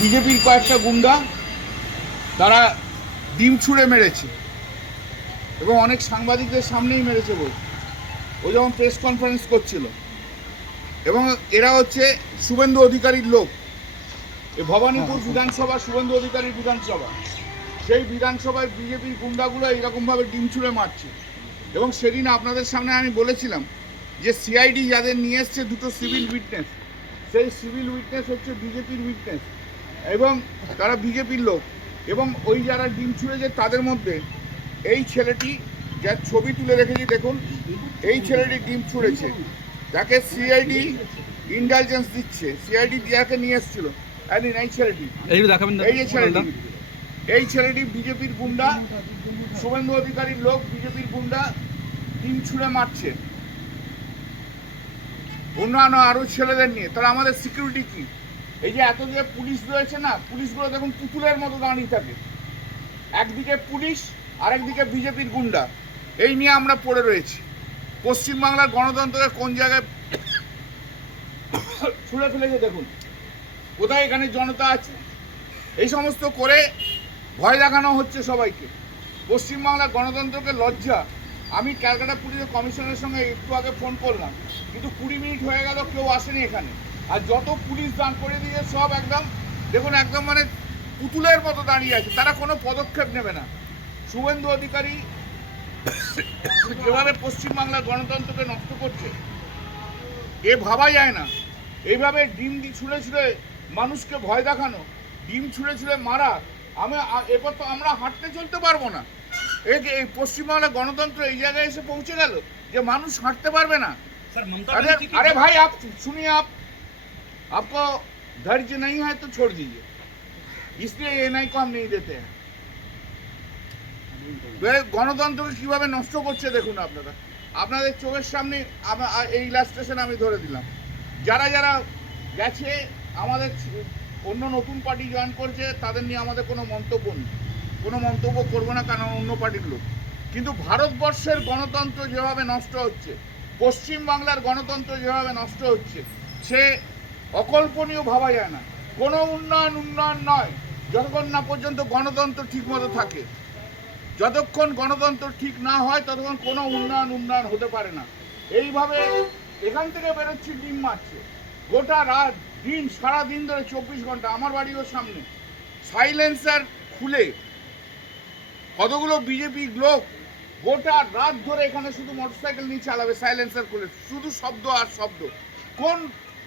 বিজেপির কয়েকটা গুন্ডা তারা ডিম ছুঁড়ে মেরেছে এবং অনেক সাংবাদিকদের সামনেই মেরেছে বল। ও যখন প্রেস কনফারেন্স করছিল, এবং এরা হচ্ছে শুভেন্দু অধিকারীর লোক। এই ভবানীপুর বিধানসভা শুভেন্দু অধিকারীর বিধানসভা, সেই বিধানসভায় বিজেপির গুন্ডাগুলো এইরকমভাবে ডিম ছুঁড়ে মারছে। এবং সেদিন আপনাদের সামনে আমি বলেছিলাম যে সিআইডি যাদের নিয়ে এসছে দুটো সিভিল উইটনেস, সেই সিভিল উইটনেস হচ্ছে বিজেপির উইটনেস এবং তারা বিজেপির লোক। এবং ওই যারা ডিম ছুঁড়েছে তাদের মধ্যে এই ছেলেটি, যার ছবি তুলে রেখেছি দেখুন, এই ছেলেটি ডিম ছুঁড়েছে, যাকে সিআইডি ইন্টেলিজেন্স দিচ্ছে, সিআইডি যাকে নিয়ে এসেছিল। এই ছেলেটি, এই যে ছেলেটি, এই ছেলেটি বিজেপির গুন্ডা, শুভেন্দু অধিকারীর লোক, বিজেপির গুন্ডা ডিম ছুঁড়ে মারছে অন্যান্য আরো ছেলেদের নিয়ে। তারা আমাদের সিকিউরিটি কি? এই যে এত যে পুলিশ রয়েছে না, পুলিশগুলো দেখুন পুতুলের মতো দাঁড়িয়ে থাকে, একদিকে পুলিশ আর একদিকে বিজেপির গুন্ডা। এই নিয়ে আমরা পড়ে রয়েছি। পশ্চিমবাংলার গণতন্ত্রকে কোন জায়গায় ছুঁড়ে ফেলেছে দেখুন, কোথায় এখানে জনতা আছে। এই সমস্ত করে ভয় দেখানো হচ্ছে সবাইকে। পশ্চিমবাংলার গণতন্ত্রকে লজ্জা। আমি ক্যালকাটা পুলিশের কমিশনারের সঙ্গে একটু আগে ফোন করলাম, কিন্তু 20 মিনিট হয়ে গেল, কেউ আসেনি এখানে। আর যত পুলিশ দান করে দিয়ে সব একদম দেখুন, একদম মানে পুতুলের মতো দাঁড়িয়ে আছে, তারা কোনো পদক্ষেপ নেবে না। শুভেন্দু অধিকারী যেভাবে পশ্চিমবাংলার গণতন্ত্রকে নষ্ট করছে, এ ভাবা যায় না। এইভাবে ডিম ছুঁড়ে ছুঁড়ে মানুষকে ভয় দেখানো, ডিম ছুঁড়ে ছুঁড়ে মারা, এরপর তো আমরা হাঁটতে চলতে পারবো না। এই পশ্চিমবাংলার গণতন্ত্র এই জায়গায় এসে পৌঁছে গেল যে মানুষ হাঁটতে পারবে না। अरे भाई आप सुनिए, आपको धैर्य नहीं है तो छोड़ दीजिए, इसलिए ये नहीं को हम नहीं देते हैं। গণতন্ত্রকে কিভাবে নষ্ট করছে দেখুন আপনারা, আপনাদের চোখের সামনে। এই ইলাস্ট্রেশন আমি ধরে দিলাম। যারা যারা গেছে, আমাদের অন্য নতুন পার্টি জয়েন করছে, তাদের নিয়ে আমাদের কোনো মন্তব্য নেই, কোনো মন্তব্য করবো না, কারণ অন্য পার্টির লোক। কিন্তু ভারতবর্ষের গণতন্ত্র যেভাবে নষ্ট হচ্ছে, পশ্চিমবাংলার গণতন্ত্র যেভাবে নষ্ট হচ্ছে, সে অকল্পনীয় ভাবা যায় না। কোনো উন্নয়ন নয় যতক্ষণ না পর্যন্ত গণতন্ত্র ঠিকমতো থাকে। যতক্ষণ গণতন্ত্র ঠিক না হয় ততক্ষণ কোনো উন্নয়ন হতে পারে না। এইভাবে এখান থেকে বেরোচ্ছি, ডিম মারছে গোটা রাত, দিন, সারা দিন ধরে 24 ঘন্টা। আমার বাড়িও সামনে, সাইলেন্সার খুলে কতগুলো বিজেপি লোক গোটা রাত ধরে এখানে শুধু মোটরসাইকেল নিয়ে চালাবে, সাইলেন্সার খুলে, শুধু শব্দ আর শব্দ। কোন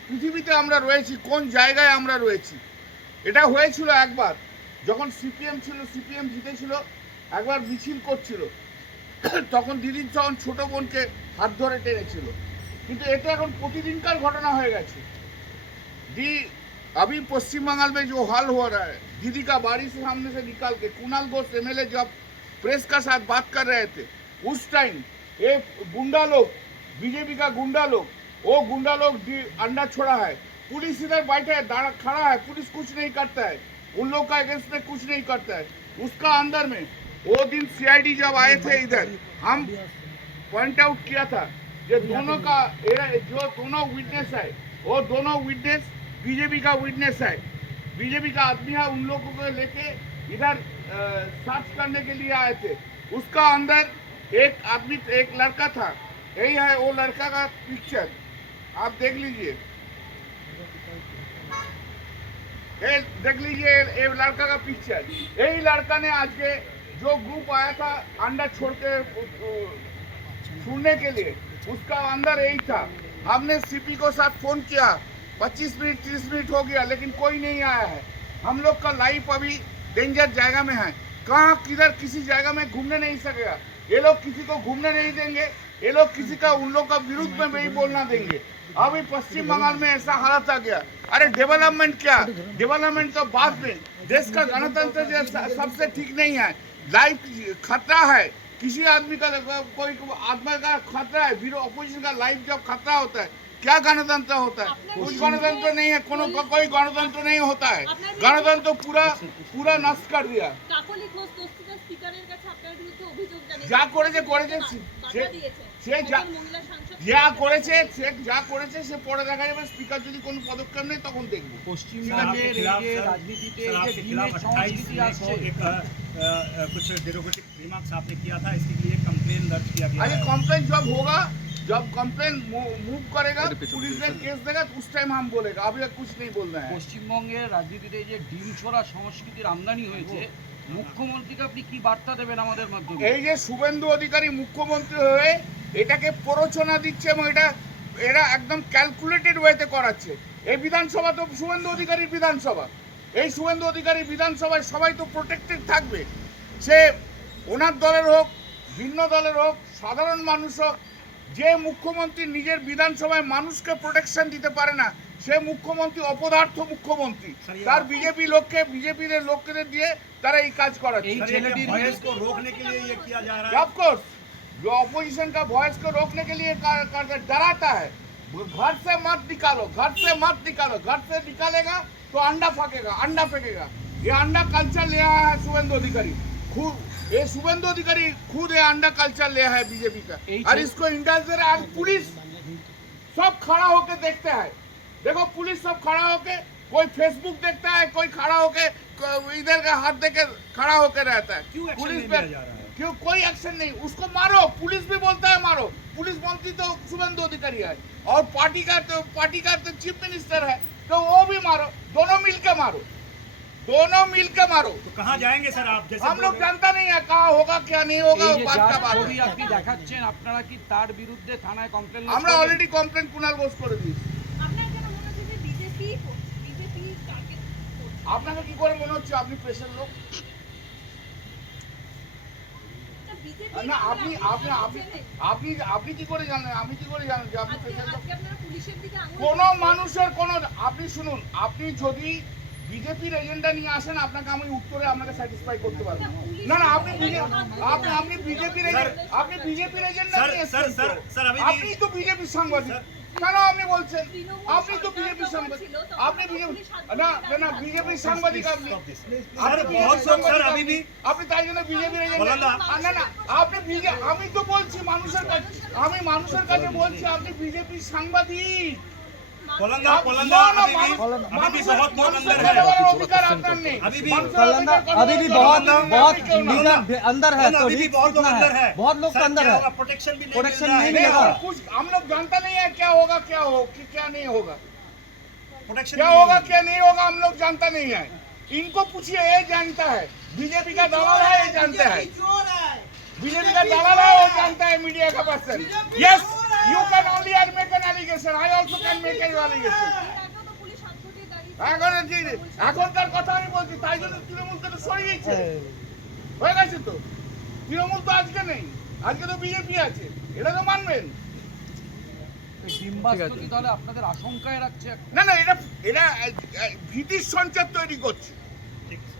পৃথিবীতে আমরা রয়েছি, কোন জায়গায় আমরা রয়েছি? এটা হয়েছিল একবার যখন সিপিএম ছিল, সিপিএম জিতেছিল, একবার মিছিল করছিল, তখন দিদির যখন ছোট বোনকে হাত ধরে টেনেছিল। কিন্তু এটা এখন প্রতিদিনকার ঘটনা হয়ে গেছে। अभी पश्चिम बंगाल में जो हाल हो रहा है, दीदी का बाड़ी से सामने से निकाल के कुणाल घोष एमएलए जब प्रेस का साथ बात कर रहे थे, उस टाइम ये गुंडा लोग, बीजेपी का गुंडा लोग, वो गुंडा लोग अंडा छोड़ा है। पुलिस इधर बैठा है, खड़ा है, पुलिस कुछ नहीं करता है, उन लोग का अगेंस्ट में कुछ नहीं करता है। उसका अंदर में वो दिन सीआईडी जब आए थे इधर, हम पॉइंट आउट किया था कि दोनों का जो दोनों विटनेस है, वो दोनों विटनेस बीजेपी का विटनेस है, बीजेपी का आदमी है। उन लोगों को लेके इधर सर्च करने के लिए आए थे। उसका अंदर एक आदमी, एक लड़का था, यही है वो लड़का का पिक्चर, आप देख लीजिए, देख लीजिए ये लड़का का पिक्चर। यही लड़का ने आज के जो ग्रुप आया था अंडा छोड़ के छूने के लिए, उसका अंदर यही था। हमने सीपी को साथ फोन किया, 25 मिनट 30 मिनट हो गया, लेकिन कोई नहीं आया है। हम लोग का लाइफ अभी डेंजर जगह में है, कहाँ किधर किसी जगह में घूमने नहीं सकेगा। ये लोग किसी को घूमने नहीं देंगे, ये लोग किसी का उन लोग का विरुद्ध में नहीं बोलना देंगे। अभी पश्चिम बंगाल में ऐसा हालत आ गया। अरे डेवलपमेंट क्या, डेवलपमेंट तो बाद में, देश का गणतंत्र सबसे ठीक नहीं है। लाइफ खतरा है, किसी आदमी का, कोई आदमी का खतरा है, अपोजिशन का लाइफ जब खतरा होता है, क्या गणतंत्र होता है? कुछ गणतंत्र नहीं है, कोई गणतंत्र नहीं होता है। गणतंत्र पूरा नष्ट कर दिया। আপনার বিরুদ্ধে অভিযোগ জানিয়েছে, যা করেছে সে যা করেছে সে যা করেছে সে পরে দেখা যাবে। স্পিকার যদি কোনো পদক্ষেপ নেয় তখন দেখবো। পশ্চিমবঙ্গের এই যে রাজনীতিতে এই যে ডিমের সংস্কৃতি আসছে, कुछ डेरोगेटिव रिमार्क्स आपने किया था, इसके लिए कंप्लेन दर्ज किया गया अरे है। कंप्लेन जब कंप्लेन मूव करेगा पुलिस ने केस देगा तो उस टाइम हम बोलेगा, अभी कुछ नहीं बोलना है। পশ্চিমবঙ্গের রাজনীতিতে এই যে ডিম ছোড়া সংস্কৃতির আমদানি হয়েছে, মুখ্যমন্ত্রীকে আপনি কি বার্তা দেবেন আমাদের মাধ্যমে? এই যে শুভেন্দু অধিকারী মুখ্যমন্ত্রী হয়ে এটাকে প্ররোচনা দিচ্ছে এবং এরা একদম ক্যালকুলেটেড ওয়েতে করাচ্ছে। এই বিধানসভা তো শুভেন্দু অধিকারীর বিধানসভা, এই শুভেন্দু অধিকারী বিধানসভায় সবাই তো প্রোটেক্টেড থাকবে। সে ওনার দলের হোক, ভিন্ন দলের হোক, সাধারণ মানুষ হোক, যে মুখ্যমন্ত্রী নিজের বিধানসভায় মানুষকে প্রোটেকশন দিতে পারে না সে মুখ্যমন্ত্রী অপদার্থ মুখ্যমন্ত্রী। তার বিজেপির লোকদের দিয়ে তারা এই কাজ করাচ্ছে। सर, ये वॉयस को रोकने के लिए ये किया जा रहा है। ऑफ कोर्स जो ऑपोजिशन का वॉइस को रोकने के लिए डराता है, घर से मत निकालो, घर से निकालेगा तो अंडा फेंकेगा। ये अंडा कल्चर ले आया है शुभेंदु अधिकारी खुद ये अंडा कल्चर ले आया है बीजेपी का, और इसको इंडल्ज दे रहा है। पुलिस सब खड़ा होके देखते हैं, देखो पुलिस सब खड़ा होके, कोई फेसबुक देखता है, कोई खड़ा होके इधर का हाथ देके खड़ा होके रहता है। क्यों एक्शन पुलिस नहीं पे लिया जा रहा है? क्यों कोई एक्शन नहीं, उसको मारो। पुलिस भी बोलता है मारो, पुलिस मंत्री तो शुभेंदु अधिकारी है और पार्टी का तो चीफ मिनिस्टर है, तो वो भी मारो, दोनों मिलके मारो। तो कहाँ जाएंगे सर आप? जैसे हम लोग जानता नहीं है कहाँ होगा क्या नहीं होगा, এই वो যে बात का যার बात ছবি है। আপনি দেখাচ্ছেন, আপনারা কি তার বিরুদ্ধে থানায় কমপ্লেন আমরা অলরেডি কমপ্লেন কুণাল ঘোষ করে দিয়েছি। আপনার কেন মনে হচ্ছে যে বিজেপি টার্গেট করছে? আপনাকে কি করে মনে হচ্ছে আপনি প্রেসের লোক? বিজেপি না আপনি কি করে জানেন? আমি কি করে জানেন যে আপনি প্রেসের লোক? আজকে আপনারা পুলিশের দিকে আঙুল কোনো মানুষের কোনো, আপনি শুনুন, আপনি যদি বিজেপির এজেন্ডা নিয়ে আসেন আপনাকে আমি উত্তরে আপনাকে স্যাটিসফাই করতে পারবো না। আপনি বিজেপির এজেন্ডা নিয়ে सर এসেছেন सर তো। सर अभी আপনি তো বিজেপির সাংবাদিক, কেন আপনি বলছেন আপনি তো বিজেপির সাংবাদিক? আপনি বিজেপির সাংবাদিক আপনি सर बहुत लोग सर अभी भी আপনি তাই জন্য বিজেপির এজেন্ডা না আপনি আমি তো বলছি মানুষের কাছে বলছি আপনি বিজেপির সাংবাদিক। पोलंदा अभी भी बहुत लोग अंदर है। अधिकार আপনার নেই, अभी भी अभी भी बहुत लीडर अंदर है, तो अभी भी बहुत लोग अंदर है। बहुत लोग सर, अंदर क्या है, होगा? प्रोटेक्शन भी प्रोटेक्शन नहीं नहीं मिल रहा है। मिलेगा। कुछ हम लोग जानता नहीं है क्या होगा क्या नहीं होगा, प्रोटेक्शन क्या भी होगा नहीं क्या नहीं होगा हम लोग जानता नहीं है। इनको पूछिए, ये जानता है, बीजेपी का दलाल है, ये जानता है, बीजेपी का दलाल है, वो जानता है मीडिया का person. Yes you can only make an allegation, I also can make an allegation. তো পুলিশ হাত গুটিয়ে দাঁড়িয়ে এখনকার কথা আমি বলছি, তাই জন্য তৃণমূলকে তো সরিয়েছে, হয়ে গেছে তো। তৃণমূল তো আজকে নেই, আজকে তো বিজেপি আছে, এটা তো মানবেন। ডিম্বাস্তী দলে আপনাদের আশঙ্কায় রাখছে। না এরা ভীতির সঞ্চার তৈরি করছে। ठीक है।